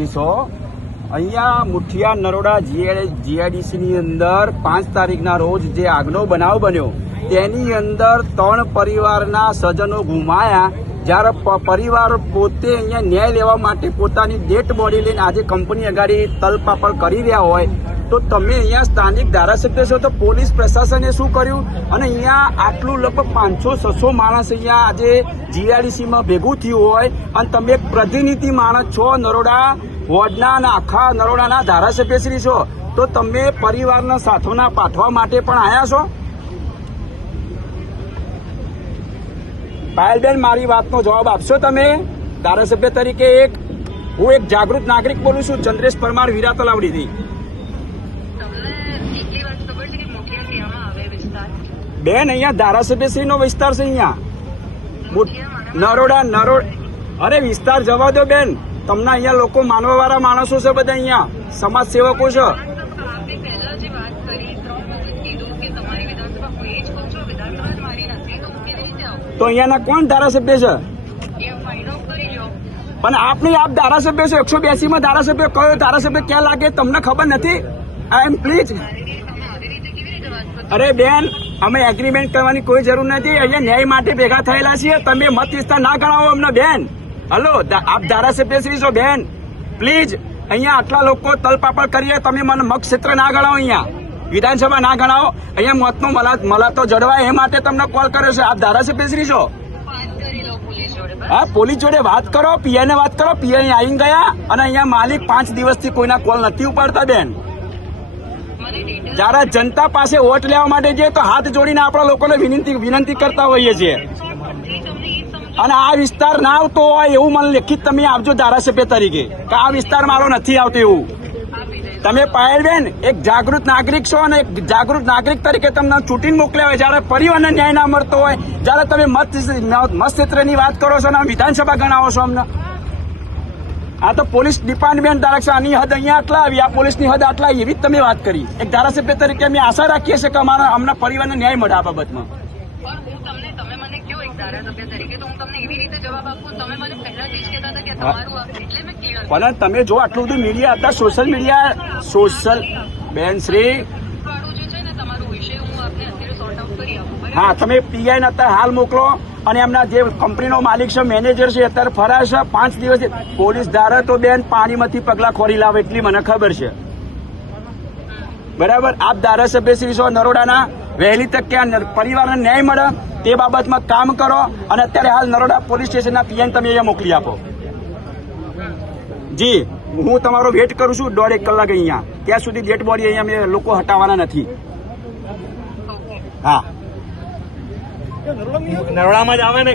અહીંયા મુઠિયા નરોડા જીઆઈડીસી ની અંદર 5 તારીખના રોજ જે આગનો બનાવ બન્યો તેની અંદર 3 પરિવારના સજ્જનો ગુમાયા। જ્યારે પરિવાર પોતે અહીંયા ન્યાય લેવા માટે પોતાની ડેડ બોડી લઈને આજે કંપની અગાડી તલપાપડ કરી રહ્યા હોય તો તમે અહીંયા સ્થાનિક ધારાસભ્ય છો તો પોલીસ પ્રશાસને શું કર્યું? અને અહીંયા આટલું લગભગ 500-600 માણસ અહીંયા આજે જીઆઈડીસીમાં ભેગું થયું હોય અને તમે એક પ્રતિનિધિ માણસ છો, નરોડા વોર્ડના અને આખા નરોડાના ધારાસભ્યશ્રી છો, તો તમે પરિવારના સાથોના પાઠવા માટે પણ આવ્યા છો? પાયલબેન, મારી વાતનો જવાબ આપશો તમે ધારાસભ્ય તરીકે? હું એક જાગૃત નાગરિક બોલું છું, ચંદ્રેશ પરમાર, વીરા તલાવડીથી। બેન, અહીંયા ધારાસભ્યશ્રીનો વિસ્તાર છે, અહીંયા નરોડા અરે વિસ્તાર જવા દો બેન, તમને અહીંયા લોકો માનવા વાળા માણસો છે, બધા અહીંયા સમાજ સેવકો છે। તો અહીંયાના કોણ ધારાસભ્ય છે? પણ આપ ધારાસભ્ય છો, 182 માં ધારાસભ્ય, કયો ધારાસભ્ય ક્યાં લાગે તમને ખબર નથી? આઈ એમ પ્લીઝ, અરે બેન, અમે એગ્રીમેન્ટ કરવાની કોઈ જરૂર નથી, અહીંયા ન્યાય માટે ભેગા થયેલા છીએ, તમે મત વિસ્તાર ના ગણાવો અમને બેન। હલો, આપ ધારાસભ્યશ્રી છો બેન, પ્લીઝ અહીંયા આટલા લોકો તલપાપડ કરીએ, તમે મને મત ક્ષેત્ર ના ગણાવો, અહીંયા વિધાનસભા ના ગણાવો, અહીંયા મતનો મલાતો જળવાય એ માટે તમને કોલ કર્યો છે, આપ ધારાસભ્યશ્રી છો। હા, પોલીસ જોડે વાત કરો, પીઆઈ ને વાત કરો, પીઆઈ આવી ગયા અને અહીંયા માલિક 5 દિવસથી કોઈના કોલ નથી ઉપાડતા બેન। જયારે જનતા પાસે વોટ લેવા માટે જઈએ તો હાથ જોડીને આપણા લોકોને વિનંતી કરતા હોઈએ છીએ, અને આ વિસ્તાર ના આવતો હોય એવું મને લેખિત તમે આપજો ધારાસભ્ય તરીકે કે આ વિસ્તાર મારો નથી આવતો એવું। તમે પાયલબેન એક જાગૃત નાગરિક છો અને એક જાગૃત નાગરિક તરીકે તમને ચૂંટીને મોકલ્યા હોય, જયારે પરિવારને ન્યાય ના મળતો હોય, જયારે તમે મત ક્ષેત્રની વાત કરો છો અને વિધાનસભા ગણાવો છો અમને। આ તો પોલીસ ડિપાર્ટમેન્ટ ધારક આની હદ અહીંયા આટલા આવી, આ પોલીસની હદ આટલા એવી જ તમે વાત કરી। એક ધારાસભ્ય તરીકે અમે આશા રાખીએ છીએ કે અમના પરિવારને ન્યાય મળે આ બાબતમાં। પણ તમે જો આટલું બધું મીડિયા હતા, સોશિયલ બેન શ્રી, હા, તમે પીઆઈ અત્યારે હાલ મોકલો અને એમના જે કંપનીનો માલિક છે, મેનેજર છે, અત્યારે ફરાર છે 5 દિવસ। પોલીસ ધારે તો બેન પાણીમાંથી પગલા ખોરી લાવે એટલી મને ખબર છે, બરાબર? આપ ધારાસભ્યશ્રી છો નરોડાના, વહેલી તકે પરિવારને ન્યાય મળે તે બાબતમાં કામ કરો, અને અત્યારે હાલ નરોડા પોલીસ સ્ટેશનના પીઆઈ તમે અહીંયા મોકલી આપો। જી, હું તમારો વેટ કરું છું 1.5 કલાક અહીંયા, ત્યાં સુધી ડેડ બોડી અહીંયા અમે લોકો હટાવવાના નથી। હા, નરોડામાં જ આવે ને।